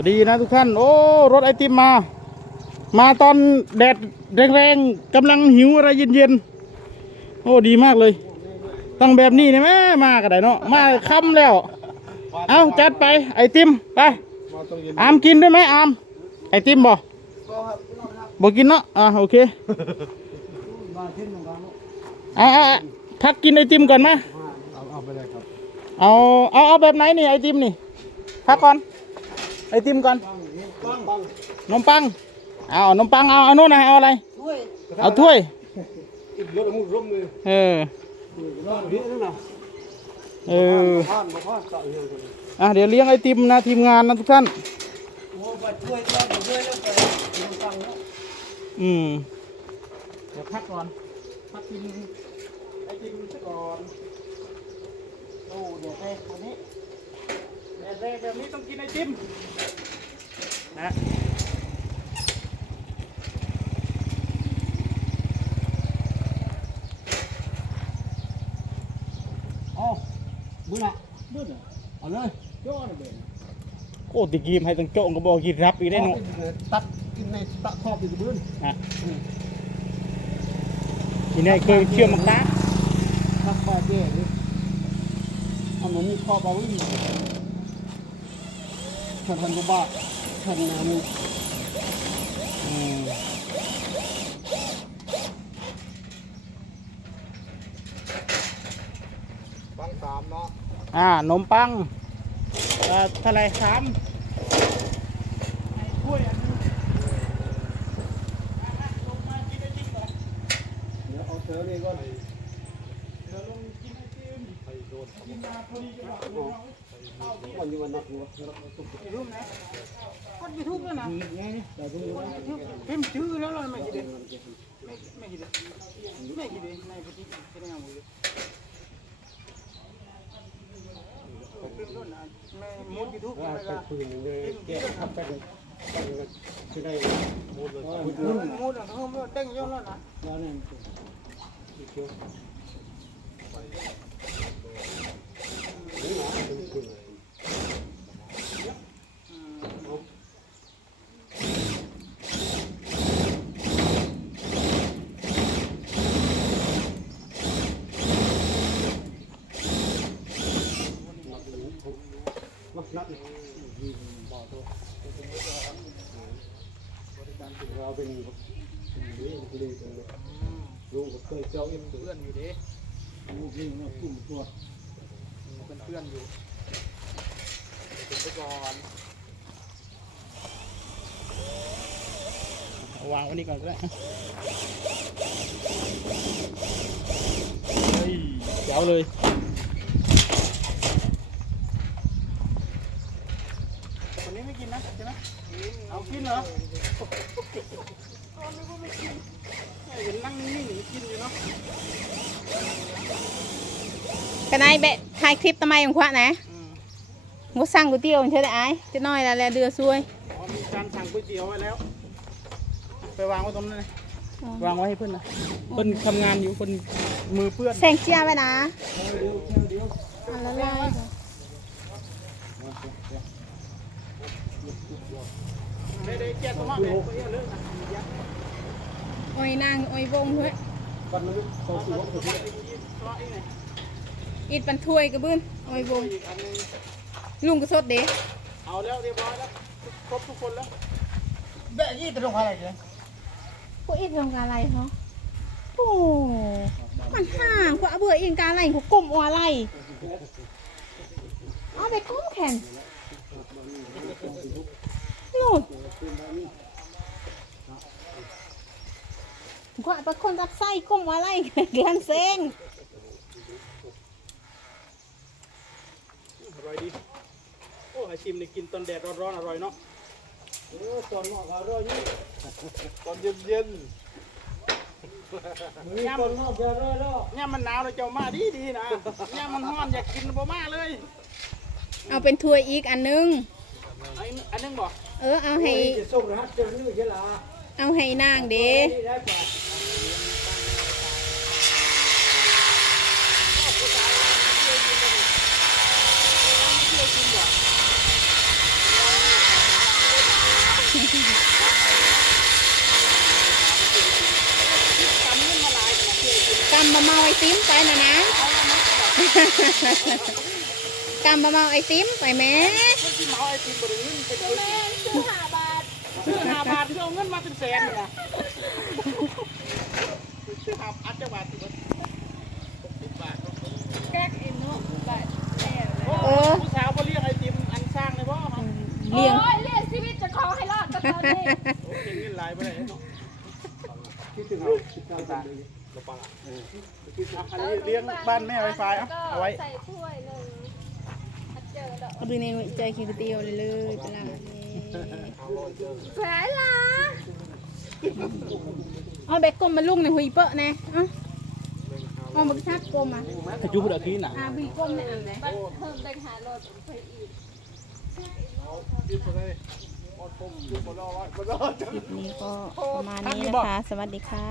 วัสดีนะทุกท่าน โอ้รถไอติมมา มาตอนแดดแรงๆกำลังหิวอะไรเย็นๆ โอ้ดีมากเลย ต้องแบบนี้นะแม่มาก็ได้เนาะมาค่ำแล้ว เอาจัดไปไอติมไปอามกินด้วยไหมอามไอติมบ่บ่กินเนาะอะโอเคเอาเอาเอาพักกินไอติมก่อนมาเอาเอาไปเลยครับเอาเอาเอาแบบไหนนี่ไอติมนี่พักก่อน ไอติมก่อนนมปังเอานมปังเอาเอาโน่นนะเอาอะไรเอาถ้วยเออเอออะเดี๋ยวเลี้ยงไอติมนะทีมงานนะทุกท่านอืมเดี๋ยวพักก่อนพักกินไอติมซะก่อนโอ้เดี๋ยวแรกวันนี้ แดดแรกแบบนี้ต้องกินไอติมนะอ๋อบื้อละบื้อละเอาเลยย่อเลยเบนโอ้ติกีมให้ตั้งโจ้งก็บอกกินรับอีกได้เนาะตัดกินในตะครอบอยู่บื้นอะทีนี้เคยเชื่อมมักนะทักปลาเจ๊เลยเอามันมีครอบเอาไว้ อยู่ท่านท่านบุบาท่านนามีอืมปังสามเนาะอ่านมปังเอ่อเท่าไหรสามไอ้ถ้วยอันนึงอะอะลงมากินไอติมก่อนเดี๋ยวเอาเธอนี่ก่อน เดี๋ยวลงกินไอติม ไปโดนกินมาพอดีจังหวะเลยเอาวันนี้วันนักหัวไอ้รูปนะกดยูทูบแล้วนะไงแต่พวกนี้ว่าพิมพ์ชื่อแล้วเราไม่กินไม่ไม่กินไม่กินในปฏิทินแสดงเอาไว้พิมพ์รุ่นนไม่มุดยูทูบว่าอะไรเป็ก็นปืนเลยแกะทับเป็นเป็นคือได้มูดเลยมุดมุดอะเขาไม่เต้งย่อแล้วนะแล้วนี่เกี่ยวนี่นะ เป็นปืนมักนัดเลยยิงบ่อตัวเพื่อนอยู่ดิลูกนี่นะกลุ่มตัวเป็นพื่อนอยู่เป็นไปก่อนวางไว้นี่ก่อนก็ได้เฮ้ยแจ๋วเลย คนนี้ ไม่กินนะใช่ไหมเอากินเหรอเอานึกว่าไม่กินเห็นนั่งนิ่งๆกินอยู่เนาะ cái này bệ hai clip tao may bằng khoa nè อืม mua xăng của tiêu chơi đại chứ nói là, là đưa xuôi อ๋อมีการสั่งก๋วยเตี๋ยวไว้แล้ว ไปวางไว้ตรงนั้นเลยวางไว้ให้เพื่อนนะเพื่อนทำงานอยู่เพื่อนมือเปื้อน sen chia vậy nè à, là lai ได้ได้แก้ตัวมากเลยก๋วยเตี๋ยว เลิกนะ ôi nàng ôi vông thôi กันมันเขาคือว่าเขาตัวเองไง ít bàn thui cái bươn ôi vông อีกอันหนึง luôn cái sốt đế เอาแล้วเรียบร้อยแล้วครบทุกคนแล้วแบะยี่ตรงอะไรเนี่ย có ít không gà này hả ồ ăn hàng quả bữa yên cá lành của cụm hòa này à bé cũng kèn luôn quả bà con đặt say cụm hòa này gan sen อร่อยดี โอ้ไอติมนี่กินตอนแดดร้อนๆอร่อยเนาะเออตอนหมอกเราด้วยนี่ตอนเย็นมีตอนหมอกเราด้วยแล้วๆเนี่ยมันหนาวเลยเจ้ามาดีดีๆนะเนี่ยมันร้อนอยากกินบ่มาเลย เอาเป็นถ้วยอีกอันนึงไอ้อันนึงบอกเออเอาให้จะส่งรหัสเจอนี่ใช่หรอเอาให้นางเด้ นี่ได้ป่ะ กำ บะเมาไอติมไปนะนะกำบะเมาไอติมไปแม่ที่เมาไอติมบริเวณเป็นแม่ซื้อห้าบาทซื้อห้าบาทที่เอาเงินมาเป็นแสนเลยนะซื้อห้าอัดจังหวัดสิบสิบบาทแก๊กเอ็นเนาะบาทโอ้ผู้สาวเขาเรียกไอติมอันสร้างเลยบ่ครับเลี้ยงโอ้ยเรียกชีวิตจะขอให้รอดก็ตอนนี้โอ้เก่งเงินหลายไปเลยเนาะที่ถึงเอาคิดเอาตามเลย กระป๋าเอออันนี้เลี้ยงบ้านแม่ไวไฟเอาเอาไว้ใส่ถ้วยหนึ่งถ้าเจอดอกเอาดูในหน่วยใจคิวเตียวเลยเลยตลาดนี้แผลละเอาแบกกลมมาลุงในหุยเปอะแน่เอ้าเอาบักชักกลมอะจุ๊บเด็กทีน่ะอาบีกลมในอันไหนบัดเพิ่มได้หารถไปอีกคิดไปเลยอดผมอยู่บนรอไว้บนรอคลิปนี้ก็ประมาณนี้นะคะ สวัสดีค่ะ